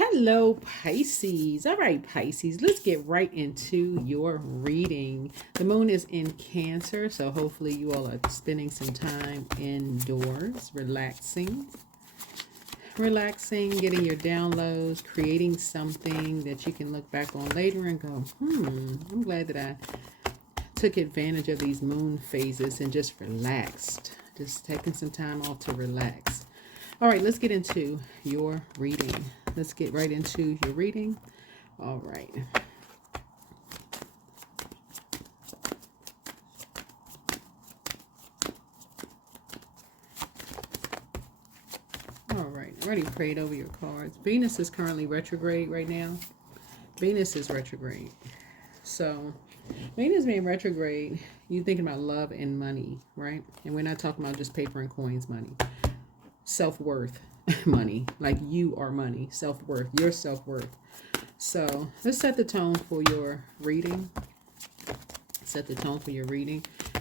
Hello, Pisces. All right, Pisces, let's get right into your reading. The moon is in Cancer, so hopefully you all are spending some time indoors, relaxing, getting your downloads, creating something that you can look back on later and go, I'm glad that I took advantage of these moon phases and just relaxed, just taking some time off to relax. All right, let's get into your reading. Let's get right into your reading. All right. All right, I already prayed over your cards. Venus is currently retrograde right now. Venus is retrograde. So, Venus being retrograde, you're thinking about love and money, right? And we're not talking about just paper and coins money. Self-worth money, like you are money, self-worth, your self-worth. So let's set the tone for your reading.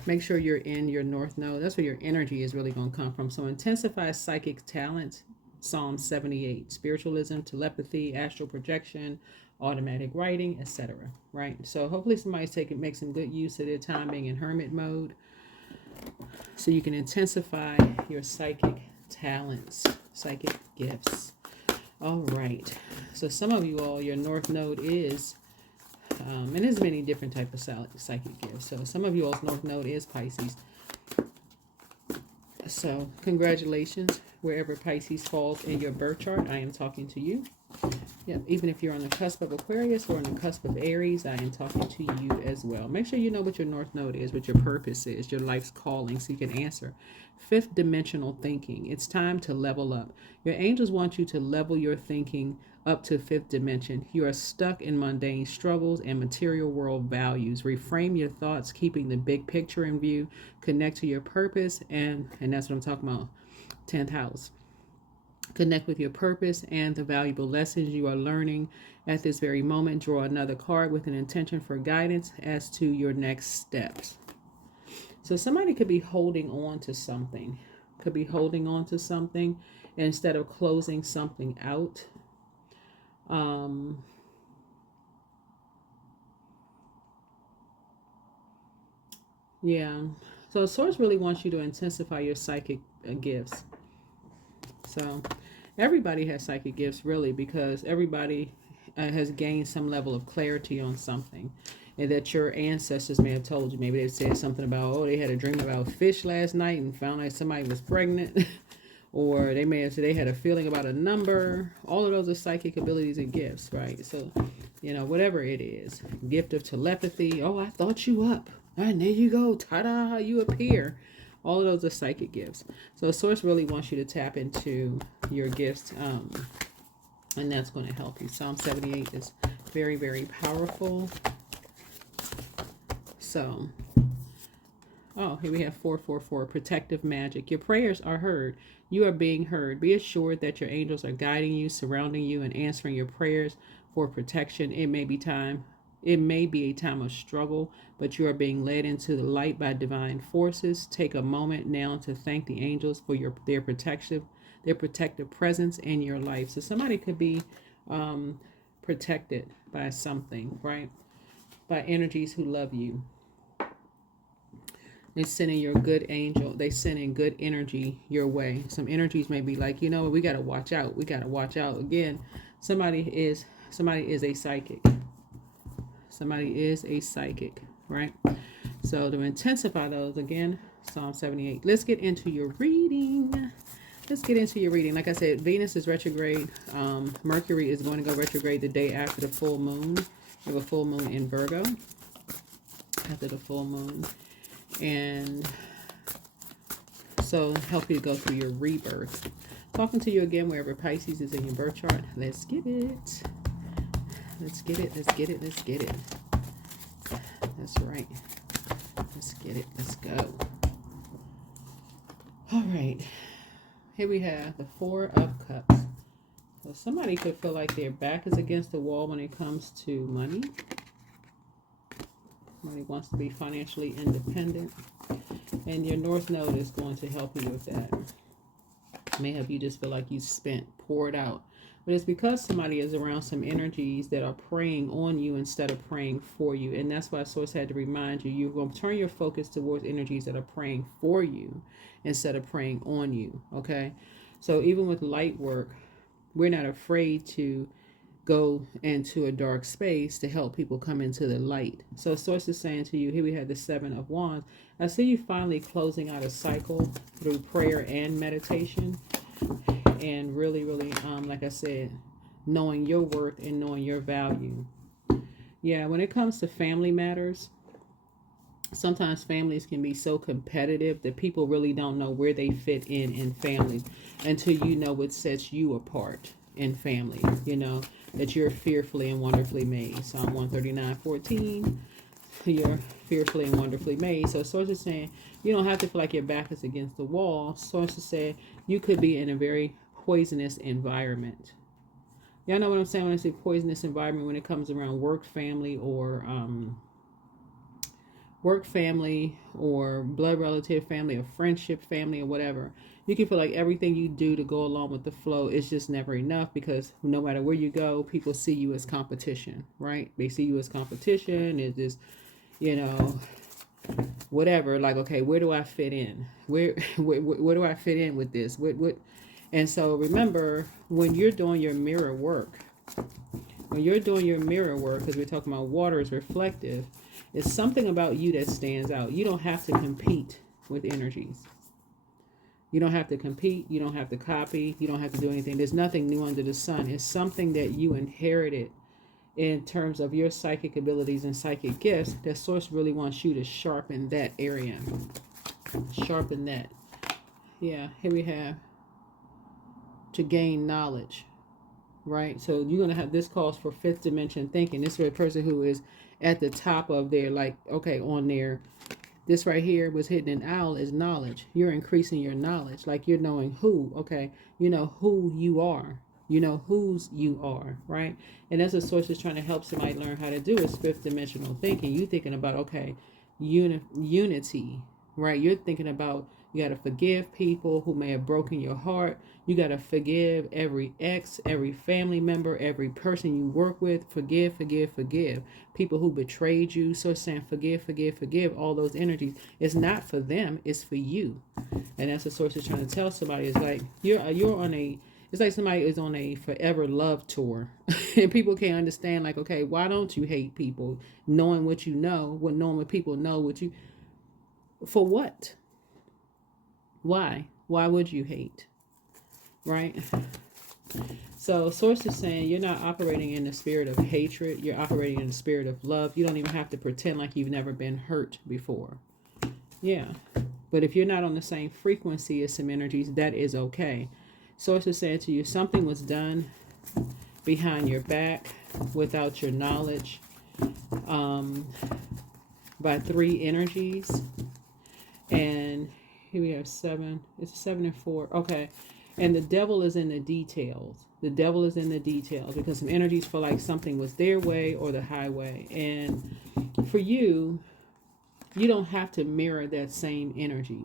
Make sure you're in your north node. That's where your energy is really going to come from. So intensify psychic talent, Psalm 78, spiritualism, telepathy, astral projection, automatic writing, etc. Right? So hopefully somebody's make some good use of their time being in hermit mode so you can intensify your psychic talents, psychic gifts. All right. So some of you all, your north node is, and there's many different types of psychic gifts. So some of you all's north node is Pisces. So congratulations, wherever Pisces falls in your birth chart. I am talking to you. Yep, even if you're on the cusp of Aquarius or on the cusp of Aries, I am talking to you as well. Make sure you know what your north node is, what your purpose is, your life's calling, so you can answer. Fifth dimensional thinking. It's time to level up. Your angels want you to level your thinking up to fifth dimension. You are stuck in mundane struggles and material world values. Reframe your thoughts, keeping the big picture in view. Connect to your purpose, and that's what I'm talking about. 10th house. Connect with your purpose and the valuable lessons you are learning at this very moment. Draw another card with an intention for guidance as to your next steps. So somebody could be holding on to something, instead of closing something out. Yeah. So Source really wants you to intensify your psychic gifts. So everybody has psychic gifts, really, because everybody has gained some level of clarity on something, and that your ancestors may have told you. Maybe they said something about, oh, they had a dream about fish last night and found out somebody was pregnant. Or they may have said they had a feeling about a number. All of those are psychic abilities and gifts, right? So, whatever it is. Gift of telepathy. Oh, I thought you up. And there you go. Ta-da, you appear. All of those are psychic gifts. So Source really wants you to tap into your gifts, and that's going to help you. Psalm 78 is very, very powerful. So, here we have 444, protective magic. Your prayers are heard. You are being heard. Be assured that your angels are guiding you, surrounding you, and answering your prayers for protection. It may be a time of struggle, but you are being led into the light by divine forces. Take a moment now to thank the angels for their protective presence in your life. So somebody could be protected by something, right? By energies who love you. They send in your good angel. They send in good energy your way. Some energies may be like, we got to watch out. We got to watch out. Again, somebody is a psychic. Somebody is a psychic, right? So to intensify those, again, Psalm 78. Let's get into your reading. Like I said, Venus is retrograde. Mercury is going to go retrograde the day after the full moon. We have a full moon in Virgo after the full moon. And so help you go through your rebirth. Talking to you again wherever Pisces is in your birth chart. Let's get it. Let's get it. That's right. Let's get it. Let's go. All right. Here we have the Four of Cups. So somebody could feel like their back is against the wall when it comes to money. Somebody wants to be financially independent. And your North Node is going to help you with that. May have you just feel like you poured out But it's because somebody is around some energies that are preying on you instead of praying for you. And that's why Source had to remind you, you're going to turn your focus towards energies that are praying for you instead of praying on you. Okay. So even with light work, we're not afraid to go into a dark space to help people come into the light. So Source is saying to you, here we have the Seven of Wands. I see you finally closing out a cycle through prayer and meditation. And really, like I said, knowing your worth and knowing your value. Yeah, when it comes to family matters, sometimes families can be so competitive that people really don't know where they fit in family until you know what sets you apart in family. You know, that you're fearfully and wonderfully made. Psalm 139:14. You're fearfully and wonderfully made. So Source is saying you don't have to feel like your back is against the wall. Source is saying you could be in a very poisonous environment. Y'all know what I'm saying when I say poisonous environment, when it comes around work, family, or blood relative family, or friendship family, or whatever. You can feel like everything you do to go along with the flow is just never enough, because no matter where you go, people see you as competition, right? They see you as competition. It's just, whatever. Like, okay, where do I fit in? Where do I fit in with this? What? And so remember, when you're doing your mirror work, because we're talking about water is reflective, it's something about you that stands out. You don't have to compete with energies. You don't have to compete. You don't have to copy. You don't have to do anything. There's nothing new under the sun. It's something that you inherited in terms of your psychic abilities and psychic gifts that Source really wants you to sharpen that area. Sharpen that. Yeah, here we have to gain knowledge, right? So you're going to have, this calls for fifth dimension thinking. This is a person who is at the top of their, like, okay, on their, this right here was hitting an owl is knowledge. You're increasing your knowledge. Like, you're knowing who, okay, you know who you are. You know whose you are, right? And that's what Source is trying to help somebody learn how to do, is fifth dimensional thinking. You thinking about, okay, unity, right? You're thinking about, you got to forgive people who may have broken your heart. You got to forgive every ex, every family member, every person you work with. Forgive. People who betrayed you. So saying forgive all those energies. It's not for them, it's for you. And that's what Source is trying to tell somebody. It's like you're on a, it's like somebody is on a forever love tour. And people can't understand, like, okay, why don't you hate people? Knowing what you know, knowing what people know, what you, for what? Why? Why would you hate? Right? So Source is saying you're not operating in the spirit of hatred. You're operating in the spirit of love. You don't even have to pretend like you've never been hurt before. Yeah. But if you're not on the same frequency as some energies, that is okay. Source is saying to you, something was done behind your back without your knowledge, by three energies. And here we have 7. It's 7 and 4. Okay. And the devil is in the details. The devil is in the details, because some energies feel like something was their way or the highway. And for you, you don't have to mirror that same energy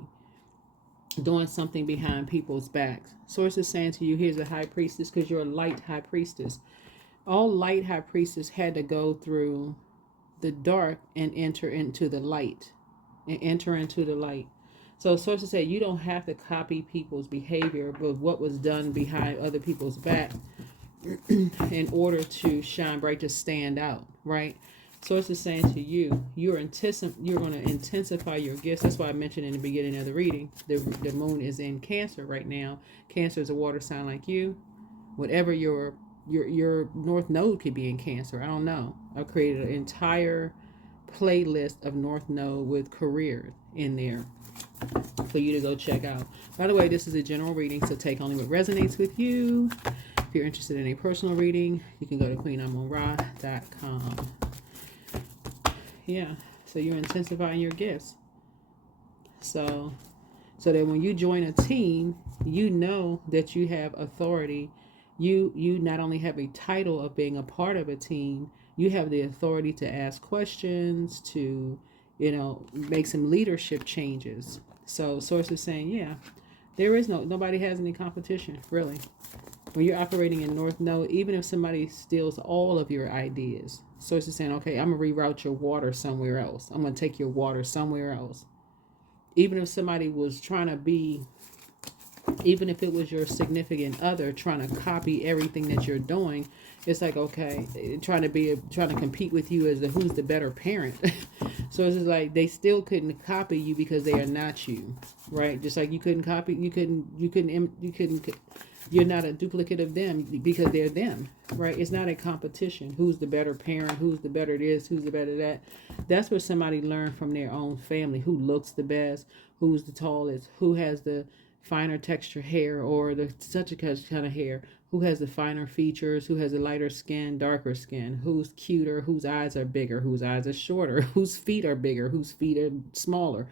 doing something behind people's backs. Source is saying to you, here's a high priestess, because you're a light high priestess. All light high priestess had to go through the dark and enter into the light. So Sources say you don't have to copy people's behavior, but what was done behind other people's back in order to shine bright, to stand out, right? Source is saying to you, you're going to intensify your gifts. That's why I mentioned in the beginning of the reading, the moon is in Cancer right now. Cancer is a water sign like you. Whatever your North Node could be in Cancer, I don't know. I've created an entire playlist of North Node with career in there for you to go check out. By the way, this is a general reading, so take only what resonates with you. If you're interested in a personal reading, you can go to QueenAmunRa.com. Yeah, so you're intensifying your gifts. So that when you join a team, you know that you have authority. You not only have a title of being a part of a team, you have the authority to ask questions, to, make some leadership changes. So Source is saying, yeah, there is nobody has any competition, really. When you're operating in North Node, even if somebody steals all of your ideas, source is saying, okay, I'm going to reroute your water somewhere else. I'm going to take your water somewhere else. Even if somebody was trying to be, even if it was your significant other trying to copy everything that you're doing, it's like, okay, trying to compete with you as the who's the better parent. So it's just like they still couldn't copy you because they are not you, right? Just like you couldn't copy, you're not a duplicate of them because they're them, right? It's not a competition. Who's the better parent? Who's the better this? Who's the better that? That's what somebody learned from their own family. Who looks the best? Who's the tallest? Who has the finer texture hair or the such a kind of hair? Who has the finer features? Who has a lighter skin, darker skin? Who's cuter? Whose eyes are bigger? Whose eyes are shorter? Whose feet are bigger? Whose feet are smaller?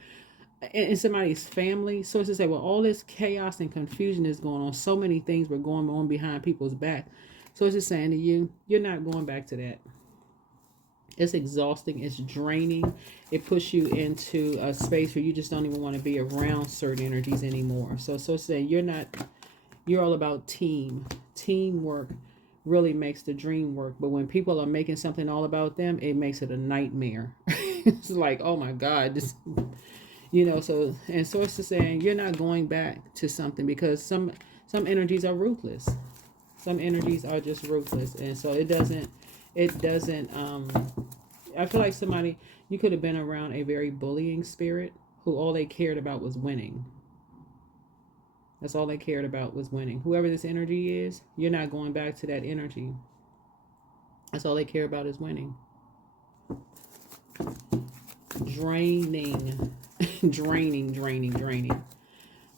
In somebody's family. So it's to say, well, all this chaos and confusion is going on. So many things were going on behind people's back. So it's just saying to you, you're not going back to that. It's exhausting. It's draining. It puts you into a space where you just don't even want to be around certain energies anymore. So it's saying you're all about teamwork really makes the dream work. But when people are making something all about them, it makes it a nightmare. It's like, oh my God, this, so, and source is saying you're not going back to something because some energies are ruthless. Some energies are just ruthless. And so it doesn't, I feel like you could have been around a very bullying spirit who all they cared about was winning. That's all they cared about was winning. Whoever this energy is, you're not going back to that energy. That's all they care about is winning. Draining. Draining.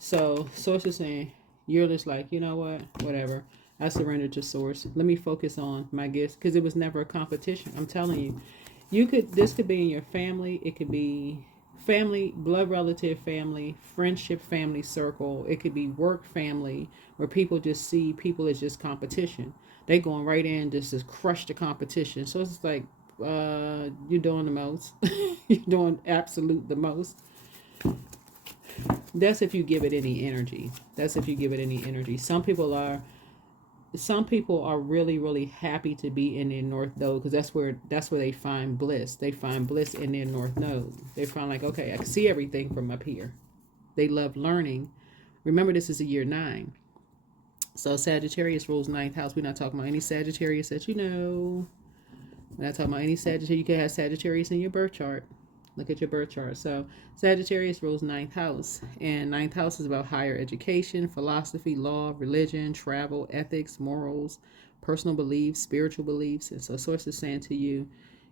So source is saying, you're just like, you know what? Whatever. I surrender to source. Let me focus on my gifts because it was never a competition. I'm telling you, this could be in your family. It could be family, blood relative family, friendship family circle. It could be work family where people just see people as just competition. They going right in just to crush the competition. So it's like, you're doing the most. You're doing absolute the most. That's if you give it any energy. Some people are really, really happy to be in their North Node because that's where they find bliss. They find bliss in their North Node. They find like, okay, I can see everything from up here. They love learning. Remember, this is a year 9. So Sagittarius rules 9th house. We're not talking about any Sagittarius that you know. We're not talking about any Sagittarius. You can have Sagittarius in your birth chart. Look at your birth chart. So Sagittarius rules 9th house. And 9th house is about higher education, philosophy, law, religion, travel, ethics, morals, personal beliefs, spiritual beliefs. And so source is saying to you,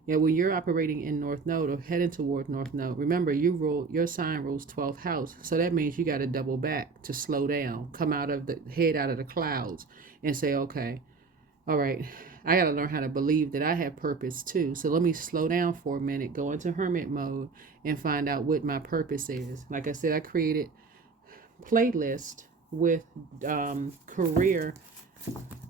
when you're operating in North Node or heading toward North Node, remember your sign rules 12th house. So that means you got to double back to slow down, come out of the clouds and say, okay, all right, I got to learn how to believe that I have purpose too. So let me slow down for a minute, go into hermit mode and find out what my purpose is. Like I said, I created playlist with career,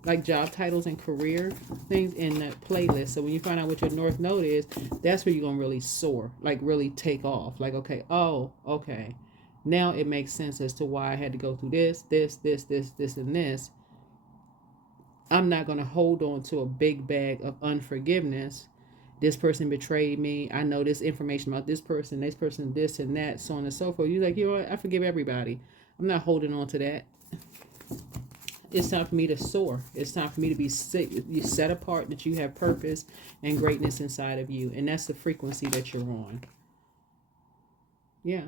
like job titles and career things in that playlist. So when you find out what your North Node is, that's where you're going to really soar, like really take off. Like, okay, okay. Now it makes sense as to why I had to go through this, and this. I'm not going to hold on to a big bag of unforgiveness. This person betrayed me. I know this information about this person, this and that, so on and so forth. You're like, you know what? I forgive everybody. I'm not holding on to that. It's time for me to soar. It's time for me to be set apart, that you have purpose and greatness inside of you. And that's the frequency that you're on. Yeah.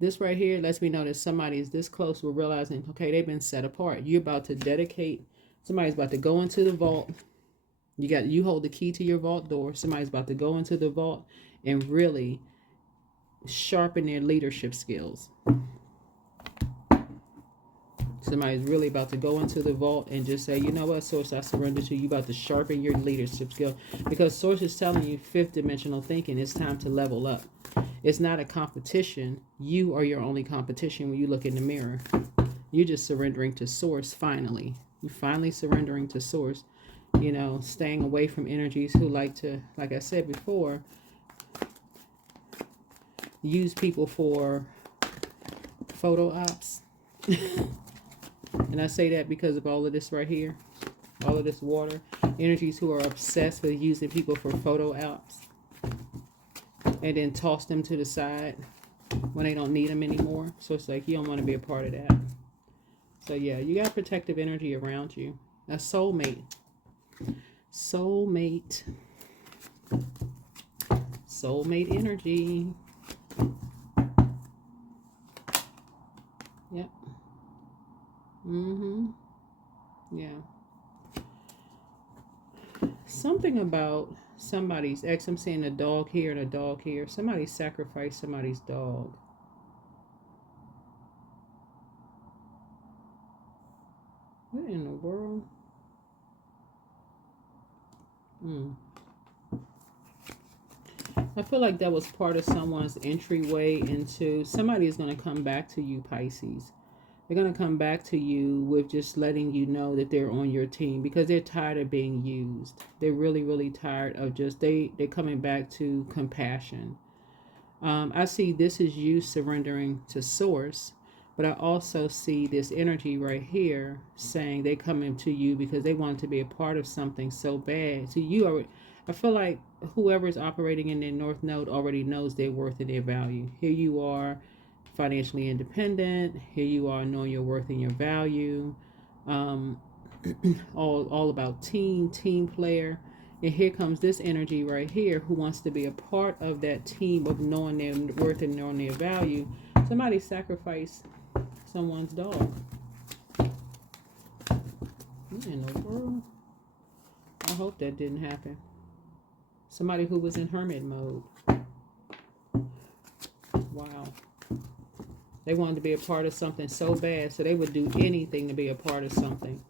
This right here lets me know that somebody is this close to realizing, okay, they've been set apart. You're about to dedicate. Somebody's about to go into the vault. You hold the key to your vault door. Somebody's about to go into the vault and really sharpen their leadership skills. Somebody's really about to go into the vault and just say, you know what, Source, I surrender to you. About to sharpen your leadership skill. Because Source is telling you, 5th dimensional thinking, it's time to level up. It's not a competition. You are your only competition when you look in the mirror. You're just surrendering to Source finally. You're finally surrendering to Source. Staying away from energies who like to, like I said before, use people for photo ops. And I say that because of all of this right here. All of this water. Energies who are obsessed with using people for photo apps. And then toss them to the side when they don't need them anymore. So it's like you don't want to be a part of that. So yeah, you got protective energy around you. A soulmate. Soulmate. Soulmate energy. Yep. Yeah. Something about somebody's ex. I'm seeing a dog here and a dog here. Somebody sacrificed somebody's dog. What in the world? I feel like that was part of someone's entryway into, somebody is going to come back to you, Pisces. They're going to come back to you with just letting you know that they're on your team because they're tired of being used. They're really, really tired of just, they're coming back to compassion. I see this is you surrendering to source, but I also see this energy right here saying they coming to you because they want to be a part of something so bad. So you are, I feel like whoever is operating in their North Node already knows their worth and their value. Here you are, financially independent. Here you are, knowing your worth and your value. All about team player. And here comes this energy right here who wants to be a part of that team of knowing their worth and knowing their value. Somebody sacrificed someone's dog. What in the world? I hope that didn't happen. Somebody who was in hermit mode. Wow. They wanted to be a part of something so bad, so they would do anything to be a part of something.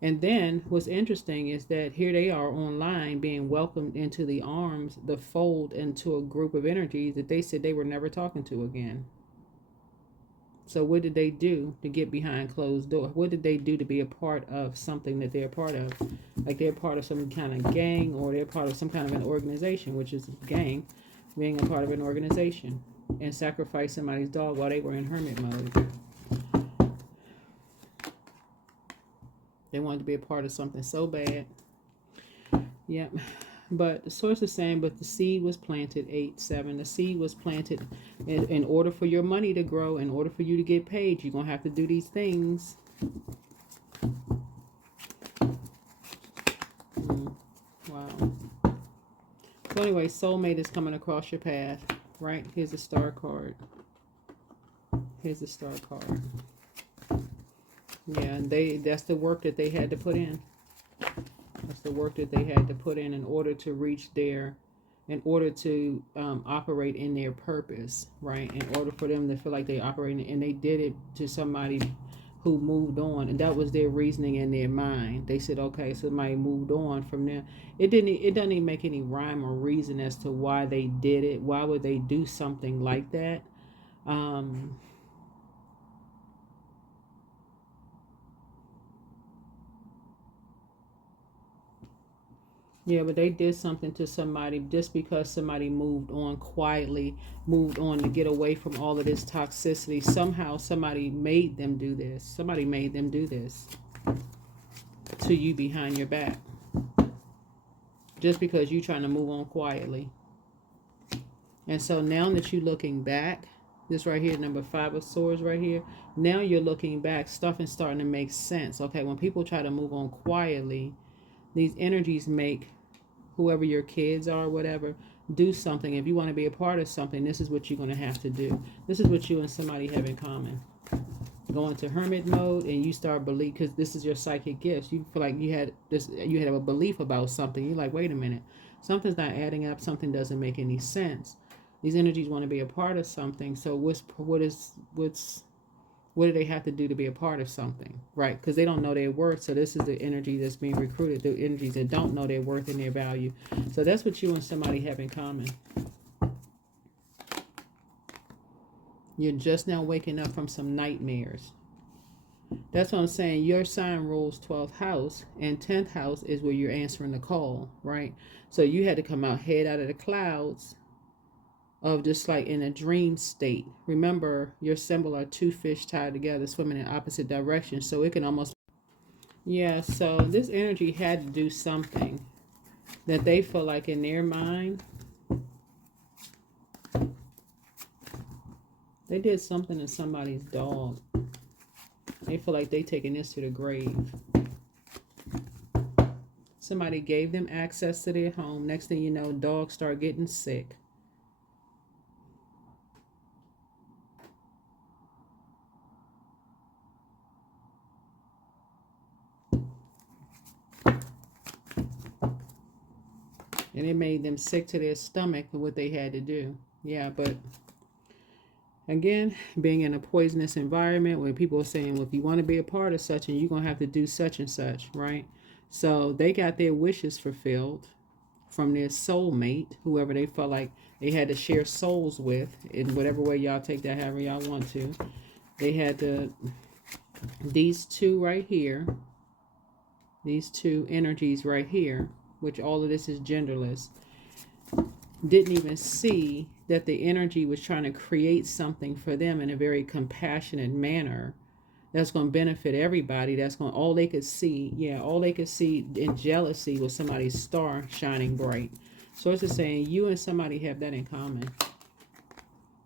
And then what's interesting is that here they are online being welcomed into the arms, the fold, into a group of energies that they said they were never talking to again. So what did they do to get behind closed doors? What did they do to be a part of something that they're a part of? Like they're part of some kind of gang, or they're part of some kind of an organization, which is a gang, being a part of an organization, and sacrifice somebody's dog while they were in hermit mode. They wanted to be a part of something so bad. Yep. But the source is saying, but the seed was planted, 8-7. The seed was planted in order for your money to grow, in order for you to get paid. You're going to have to do these things. Wow. So anyway, soulmate is coming across your path, right? Here's a star card. Here's a star card. Yeah, that's the work that they had to put in. That's the work that they had to put in order to reach their, in order to operate in their purpose, right? In order for them to feel like they operated, and they did it to somebody who moved on, and that was their reasoning in their mind. They said, okay, somebody moved on from there. It doesn't even make any rhyme or reason as to why they did it. Why would they do something like that? Yeah, but they did something to somebody just because somebody moved on quietly, moved on to get away from all of this toxicity. Somehow somebody made them do this. Somebody made them do this to you behind your back. Just because you're trying to move on quietly. And so now that you're looking back, this right here, number 5 of swords right here, now you're looking back, stuff is starting to make sense. Okay, when people try to move on quietly, these energies make whoever your kids are, whatever, do something. If you want to be a part of something, this is what you're going to have to do. This is what you and somebody have in common. Go into hermit mode and you start believe, because this is your psychic gifts. You feel like you had a belief about something. You're like, wait a minute, something's not adding up. Something doesn't make any sense. These energies want to be a part of something. So what do they have to do to be a part of something, right? Because they don't know their worth. So this is the energy that's being recruited, the energies that don't know their worth and their value. So that's what you and somebody have in common. You're just now waking up from some nightmares. That's what I'm saying. Your sign rules 12th house, and 10th house is where you're answering the call, right? So you had to come out, head out of the clouds, of just like in a dream state. Remember, your symbol are two fish tied together, swimming in opposite directions. So it can almost, yeah, so this energy had to do something that they feel like in their mind, they did something to somebody's dog. They feel like they taking this to the grave. Somebody gave them access to their home. Next thing you know, dogs start getting sick. And it made them sick to their stomach for what they had to do. Yeah, but again, being in a poisonous environment where people are saying, well, if you want to be a part of such, and you're going to have to do such and such, right? So they got their wishes fulfilled from their soulmate, whoever they felt like they had to share souls with, in whatever way y'all take that, however y'all want to. They had to, these two right here, these two energies right here, which all of this is genderless, didn't even see that the energy was trying to create something for them in a very compassionate manner that's going to benefit everybody. That's going, all they could see, all they could see in jealousy was somebody's star shining bright. So it's just saying you and somebody have that in common.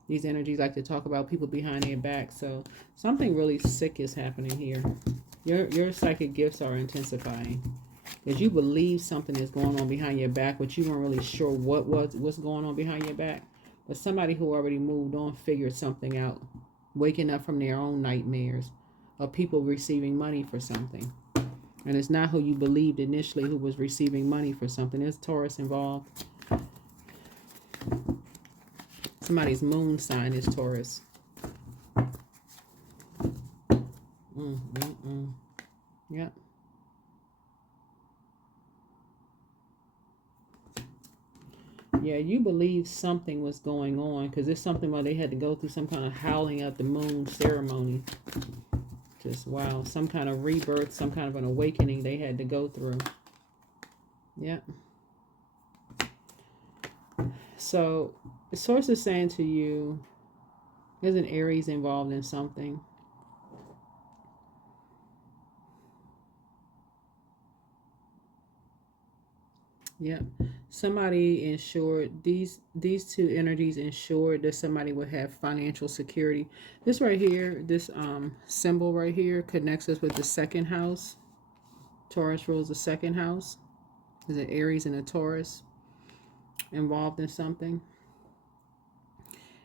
These energies like to talk about people behind their back. So something really sick is happening here. Your psychic gifts are intensifying. Because you believe something is going on behind your back, but you weren't really sure what's going on behind your back. But somebody who already moved on figured something out, waking up from their own nightmares of people receiving money for something. And it's not who you believed initially who was receiving money for something. There's Taurus involved. Somebody's moon sign is Taurus. Yep. Yeah, you believe something was going on because it's something where they had to go through some kind of howling at the moon ceremony. Just wow, some kind of rebirth, some kind of an awakening they had to go through. Yeah. So the source is saying to you, there's an Aries involved in something. Yep. Somebody ensured, these two energies ensured that somebody would have financial security. This right here, this symbol right here connects us with the second house. Taurus rules the second house. There's an Aries and a Taurus involved in something.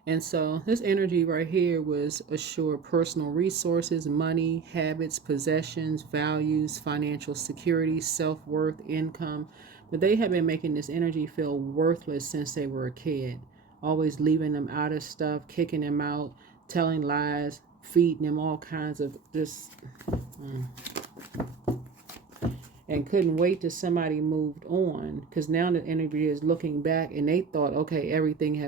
And so this energy right here was assured personal resources, money, habits, possessions, values, financial security, self-worth, income. But they have been making this energy feel worthless since they were a kid. Always leaving them out of stuff, kicking them out, telling lies, feeding them all kinds of just... And couldn't wait till somebody moved on, because now the energy is looking back and they thought, okay,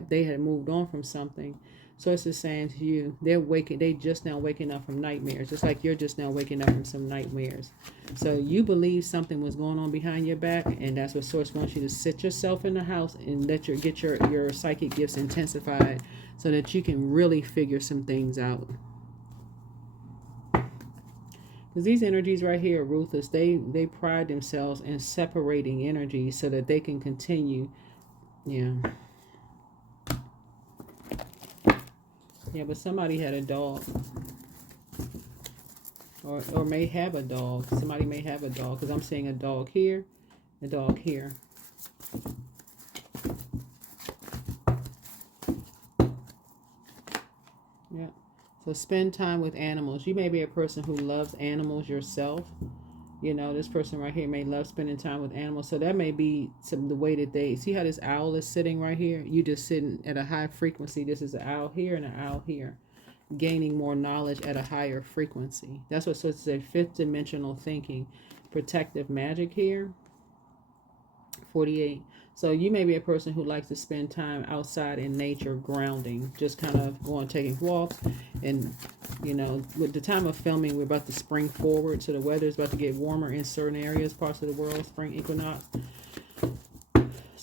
they had moved on from something. So it's just saying to you, they just now waking up from nightmares, just like you're just now waking up from some nightmares. So you believe something was going on behind your back, and that's what Source wants you to sit yourself in the house and get your psychic gifts intensified so that you can really figure some things out. Because these energies right here are ruthless. They pride themselves in separating energies so that they can continue. Yeah. Yeah, but somebody had a dog. Or may have a dog. Somebody may have a dog. Because I'm seeing a dog here, a dog here. Yeah. So spend time with animals. You may be a person who loves animals yourself. You know, this person right here may love spending time with animals. So that may be the way that they... See how this owl is sitting right here? You just sitting at a high frequency. This is an owl here and an owl here. Gaining more knowledge at a higher frequency. That's what Source said, fifth dimensional thinking. Protective magic here. 48. So you may be a person who likes to spend time outside in nature, grounding, just kind of going, taking walks. And, you know, with the time of filming, we're about to spring forward. So the weather is about to get warmer in certain areas, parts of the world, spring equinox.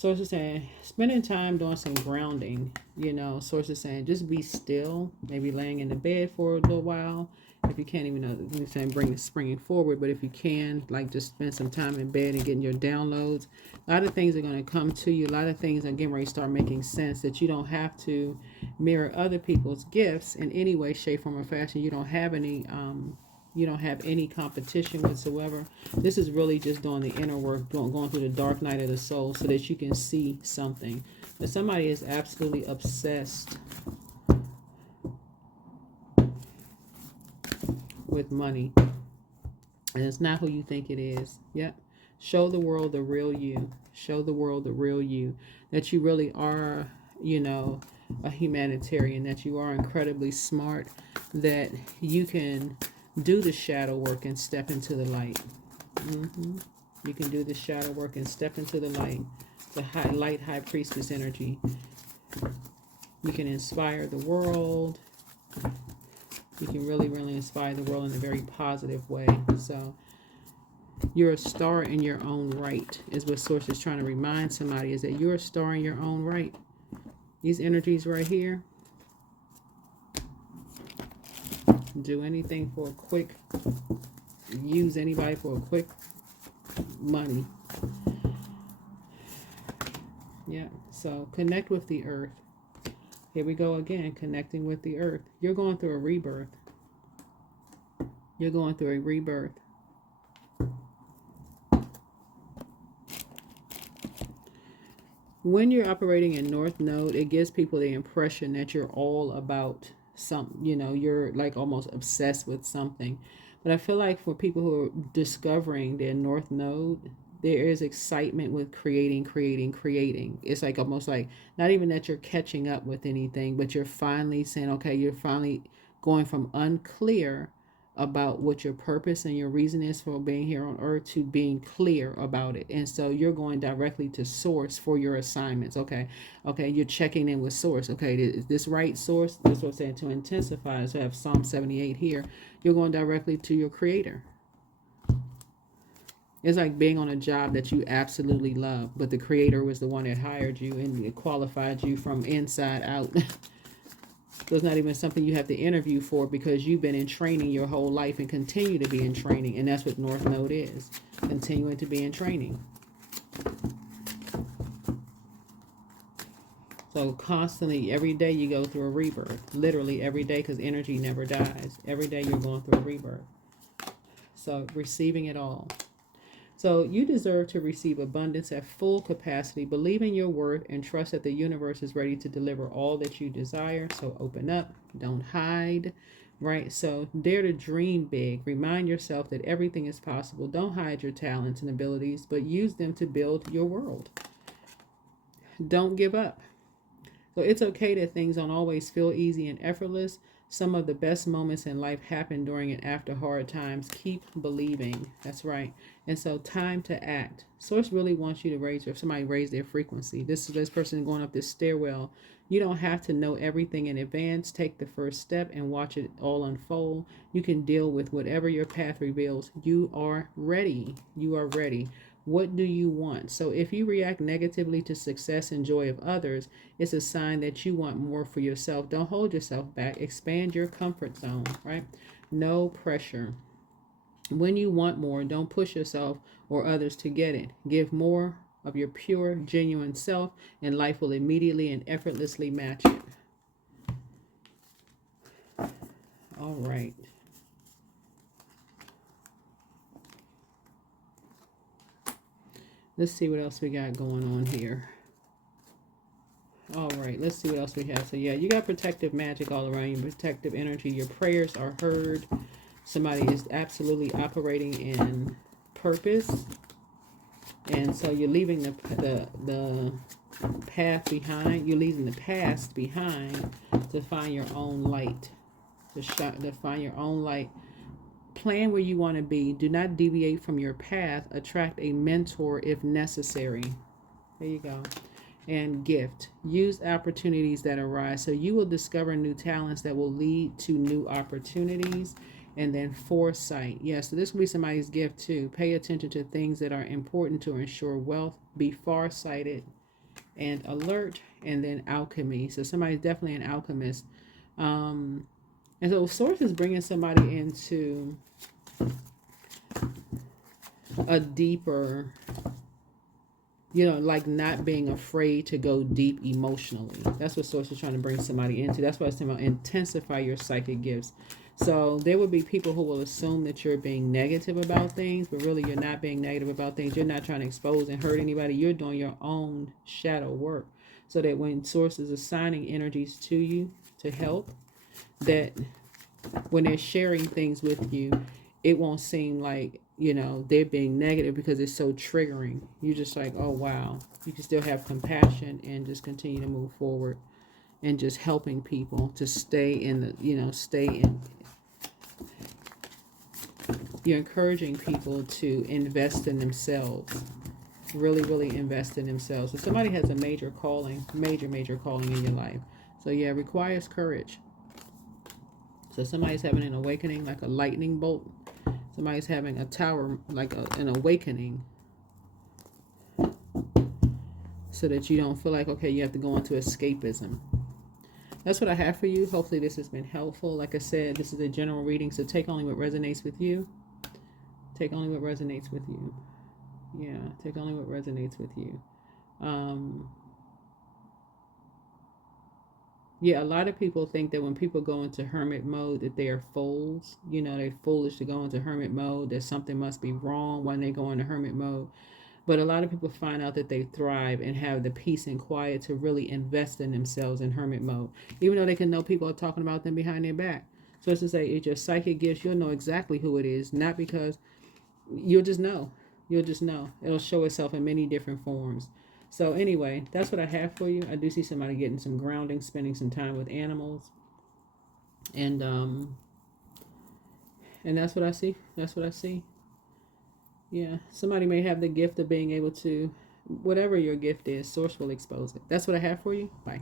Source is saying, spending time doing some grounding. You know, Source is saying, just be still. Maybe laying in the bed for a little while. If you can't even know, you're saying bring the springing forward. But if you can, like, just spend some time in bed and getting your downloads. A lot of things are going to come to you. A lot of things are getting ready to start making sense, that you don't have to mirror other people's gifts in any way, shape, form, or fashion. You don't have any competition whatsoever. This is really just doing the inner work, going through the dark night of the soul so that you can see something. But somebody is absolutely obsessed with money. And it's not who you think it is. Yep. Show the world the real you. Show the world the real you. That you really are, a humanitarian. That you are incredibly smart. That you can do the shadow work and step into the light. You can do the shadow work and step into the light. The high priestess energy. You can inspire the world. You can really, really inspire the world in a very positive way. So you're a star in your own right, is what Source is trying to remind somebody, is that you're a star in your own right. These energies right here. Do anything for a quick, use anybody for a quick money. Yeah, so connect with the earth. Here we go again, connecting with the earth. You're going through a rebirth. You're going through a rebirth. When you're operating in North Node, it gives people the impression that you're all about you're like almost obsessed with something. But I feel like for people who are discovering their North Node, there is excitement with creating. It's like almost like not even that you're catching up with anything, but you're finally saying, okay, you're finally going from unclear about what your purpose and your reason is for being here on earth to being clear about it. And so you're going directly to source for your assignments. Okay, you're checking in with source. Okay, is this right source? That's what I'm saying, to intensify. So I have Psalm 78 here. You're going directly to your creator. It's like being on a job that you absolutely love, but the creator was the one that hired you and qualified you from inside out. So it's not even something you have to interview for, because you've been in training your whole life and continue to be in training. And that's what North Node is, continuing to be in training. So constantly, every day you go through a rebirth. Literally every day, because energy never dies. Every day you're going through a rebirth. So receiving it all. So you deserve to receive abundance at full capacity. Believe in your worth and trust that the universe is ready to deliver all that you desire. So open up, don't hide, right? So dare to dream big. Remind yourself that everything is possible. Don't hide your talents and abilities, but use them to build your world. Don't give up. So it's okay that things don't always feel easy and effortless. Some of the best moments in life happen during and after hard times. Keep believing. That's right. And so time to act. Source really wants you to raise their frequency. This person going up this stairwell. You don't have to know everything in advance. Take the first step and watch it all unfold. You can deal with whatever your path reveals. You are ready. You are ready. What do you want? So if you react negatively to success and joy of others, it's a sign that you want more for yourself. Don't hold yourself back. Expand your comfort zone, right? No pressure. When you want more, don't push yourself or others to get it. Give more of your pure, genuine self, and life will immediately and effortlessly match it. All right. Let's see what else we got going on here. All right, let's see what else we have. So yeah, you got protective magic all around you, protective energy. Your prayers are heard. Somebody is absolutely operating in purpose. And so you're leaving the path behind. You're leaving the past behind to find your own light. To find your own light. Plan where you want to be. Do not deviate from your path. Attract a mentor if necessary. There you go. And gift. Use opportunities that arise. So you will discover new talents that will lead to new opportunities. And then foresight. Yeah, so this will be somebody's gift too. Pay attention to things that are important to ensure wealth. Be farsighted. and alert, and then alchemy. So somebody's definitely an alchemist. And so source is bringing somebody into a deeper, like not being afraid to go deep emotionally. That's what source is trying to bring somebody into. That's why it's talking about intensify your psychic gifts. So there will be people who will assume that you're being negative about things, but really you're not being negative about things. You're not trying to expose and hurt anybody. You're doing your own shadow work, so that when source is assigning energies to you to help, that when they're sharing things with you, it won't seem like, they're being negative because it's so triggering. You're just like, oh, wow. You can still have compassion and just continue to move forward and just helping people to stay in the, you're encouraging people to invest in themselves. Really, really invest in themselves. So somebody has a major calling, major calling in your life. So yeah, it requires courage. So somebody's having an awakening, like a lightning bolt. Somebody's having a tower, like an awakening, so that you don't feel like, okay, you have to go into escapism. That's what I have for you. Hopefully this has been helpful. Like I said, this is a general reading, so take only what resonates with you. Take only what resonates with you. Yeah, take only what resonates with you. Yeah, a lot of people think that when people go into hermit mode that they are fools. They're foolish to go into hermit mode, that something must be wrong when they go into hermit mode. But a lot of people find out that they thrive and have the peace and quiet to really invest in themselves in hermit mode, even though they can know people are talking about them behind their back. So it's to say, it's your psychic gifts. You'll know exactly who it is, not because you'll just know. You'll just know. It'll show itself in many different forms. So anyway, that's what I have for you. I do see somebody getting some grounding, spending some time with animals. And that's what I see. That's what I see. Yeah, somebody may have the gift of being able to, whatever your gift is, source will expose it. That's what I have for you. Bye.